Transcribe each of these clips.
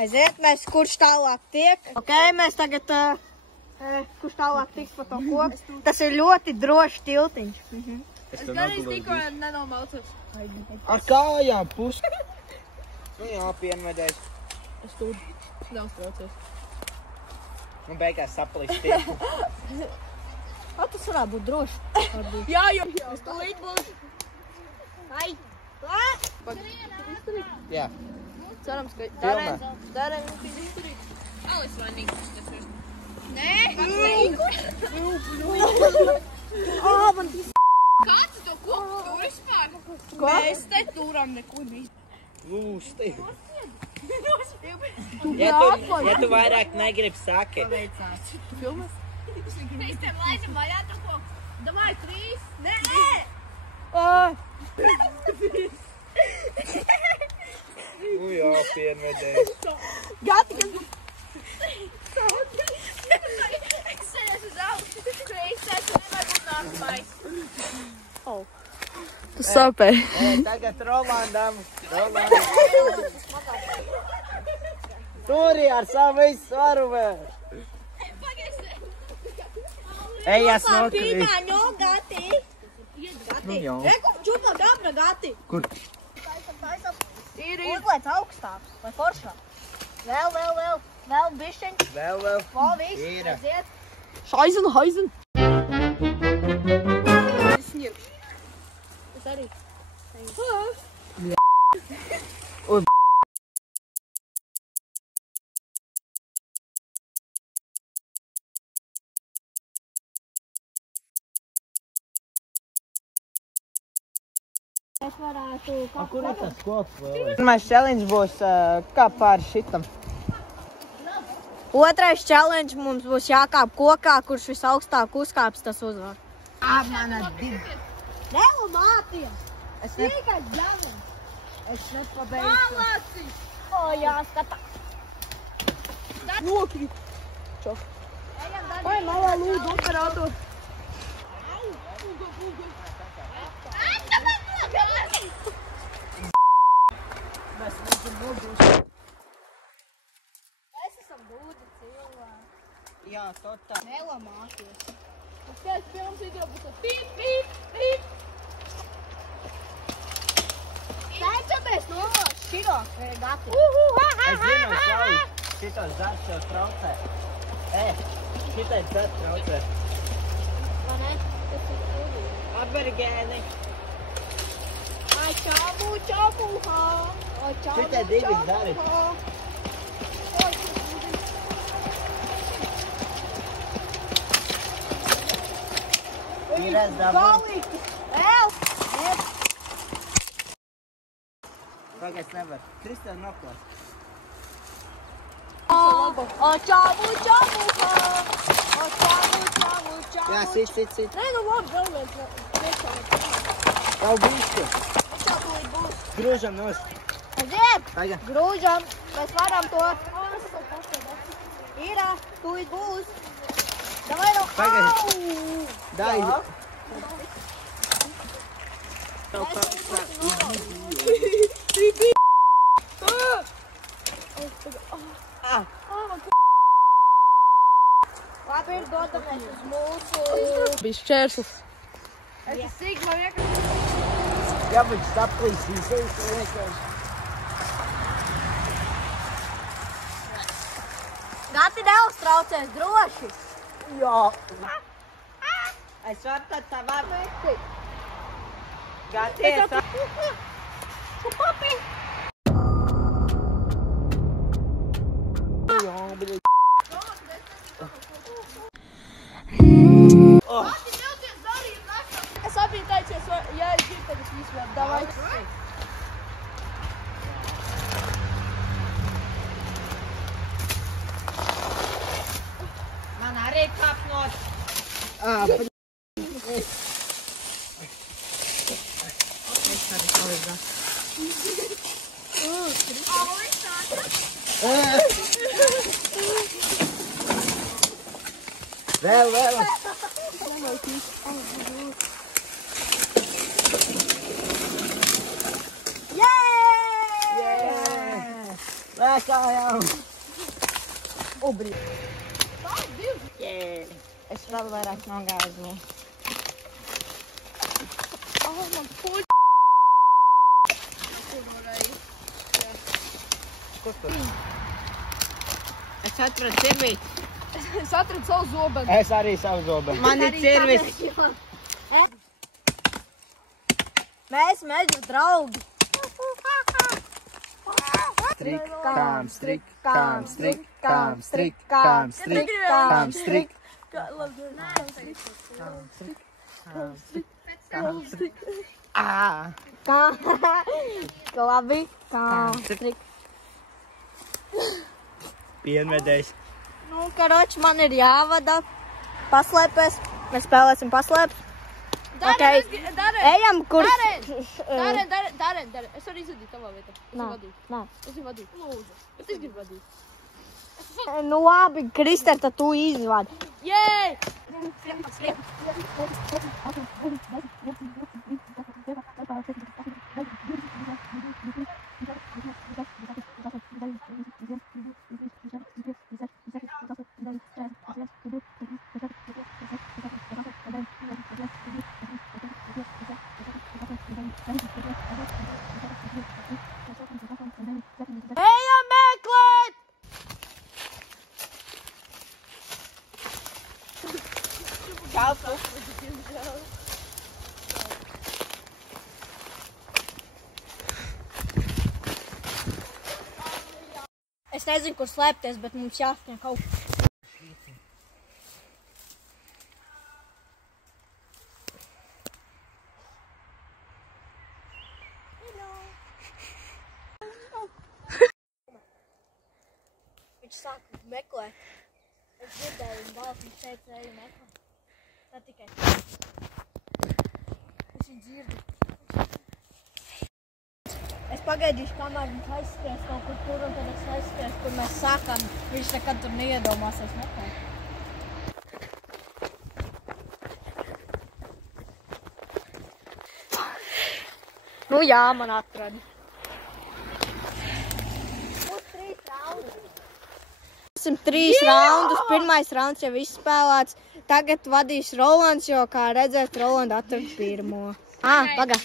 Aiziet, mēs kurš tālāk tiek. Ok, mēs tagad, kurš tālāk tiks pa to koku. Tas ir ļoti drošs tiltiņš. Es garīz tikko nenomaucos. Ar kājām pusi. Nu jā, pienvedēs. Es tūdu neuztraucies. Un beigās saplīst tie. Tas varētu būt droši. Jā, jo. Es tūlīt būšu. Ai! Jā. Cerams, ka Filmē. darēm ir izturīgi. Alis vainīgs. Nē, kāds to koku tur vispār? Mēs te turam neko neizdarām. Lūsti. Ja tu vairāk negribi, saki. Tu filmas? Es tev laidam vaļā to koku. Domāju, 3. Nē! Jā, pienvedēs. Gati, kas... Es sēdēs uz augstu, kur es teicu, nevar būt nākamais. Tu sāpēji. Tagad Rolandam. Turi ar savu visu svaru vēl. Ejas nokrīt. Pīmāņo, Gati. Nu jau. Reku, čupā dabra, Gati. Kur? Ir. Uzliec augstāks, vai foršāk. Vēl bišķiņ. Vēl. Vēl viss, Ir. aiziet. Haizen. Es arī. Es varētu... Kur ir tas koks vēl? Pirmais challenge būs kā pāri šitam. Otrais challenge mums būs jākāp kokā, kurš visaugstāk uzkāps, tas uzvar. Mana divi. Nelu mātiem! Sīkais jāmēn! Es nepabeigšu. Palāci! O, jāskatā! Nokrīt! Vai malā lūdzu operātu? Mēs redzam nobūs. Mēs esam gudri cilvēki. Jā, tā. Nelamāties. Es teicu, filmas video būs pīp! Teicamies nomās širāk, Gati. Es zinu, Klaus, šitos darbs jau traucē. Šitais darbs traucē. Vai ne? Tas ir gudri. Abergēni. Ai, čabu, hā. Ai, čabu, Šitie divi dari. hā. Ir es dabūju. Galīgi. Vēl. Pagaid, es nevaru. Kristēn noklās. O, čabu, hā. O, čabu. Jā, sit. Nē, nu labi, vēl viens. Jau bišķi. Čabulīt būs. Grūžam nos. Aiziet! Tagad. Grūžam, mēs varam to. Ir, tūlīt būs. Davai no, Pagaid. au! Dai. Labi, ir dodamies uz mūsu. Bija šķēršus. Es esmu Sigma vienkārši. Jā, viņš saplīsīs. Gati neuztraucies, droši. Jā. Es varu tad tavā veci. Gati, es varu. Papi. Jā, bet... Es abi teicu, ja es gribu, tad es visu varu. Davai. Man arī kapnot. Vēl. Lēkā jau. Ubrī. Es vēl vairāk nogāzu. Man puļ. Kur tur? Es atradu cirvīti. Es atradu savu zobenu. Es arī savu zobenu. Man ir cirvīti. Mēs esam draugi. Strikām, strikām, strikām, strikām, strikām, strikām, Kā? Labi. Kā? Pienvedējs. Nu, karoči, man ir jāvada. Paslēpēs. Mēs spēlēsim paslēpt. Darēn, Ejam, kur... Darēn. Es varu izvadīt tavā vietā. Nā. Es varu vadīt. Lūdzu. Bet es gribu vadīt. Nu labi, Krister, tad tu izvadi. Jej! Ejam meklēt! Es nezinu, kur slēpties, bet mums jāskan kaut kā. Viņš sāka meklēt. Es dzirdēju viņu balsu, viņš teica, eju meklēt. Tā tikai. Es viņu dzirdu. Es pagaidīšu, kamēr viņš aizskries kaut kur tur, un tad es aizskries, kur mēs sākam. Viņš nekad tur neiedomāsies meklēt. Nu jā, man atradi. Esam 3 raundus. Pirmais rauns jau izspēlēts. Tagad vadīs Rolands, jo, kā redzēt, Rolanda atrada pirmo. Paga.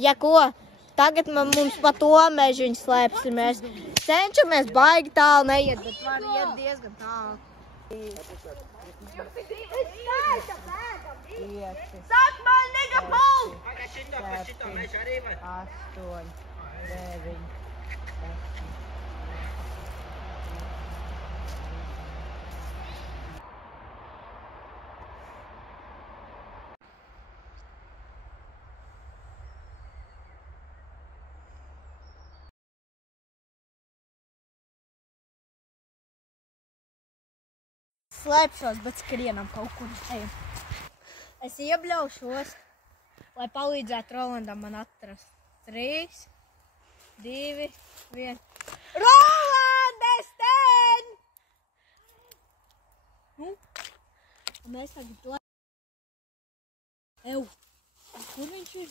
Ja ko, tagad mums pa to mežiņu slēpsimies. Cenšamies baigi tālu neiet, bet var iet diezgan tālu. Sāk man nega pul! 7, 8, 9. Slēpšos, bet skrienam kaut kur. Ejam. Es iebļaušos, lai palīdzētu Rolandam man atrast. 3, 2, 1. Roland, es ten! Nu? Un mēs tagad to... Ew! Kur viņš ir?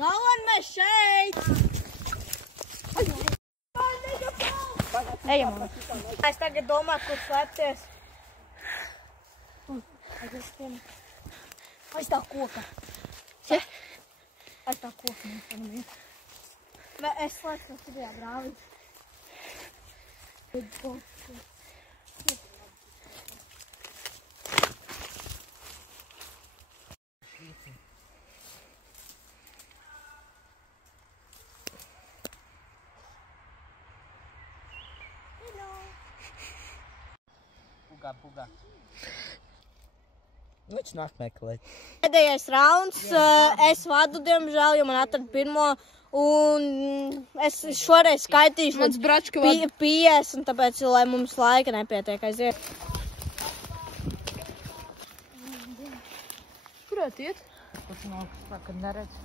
Roland, mēs šeit! Ejam. Es tagad domāju, kur slēpties. Aiz tā koka. Aiz tā koka. Es slēptos tajā grāvī. Pugā. Viņš nāk meklēt. Pēdējais rauns. Es vadu, diemžēl, jo man atrada pirmo. Un es šoreiz skaitīšu Mans bračka vada. 50, tāpēc, lai mums laika nepietiek aiziet. Kurā iet? Tas nāk, tā, kad neredz.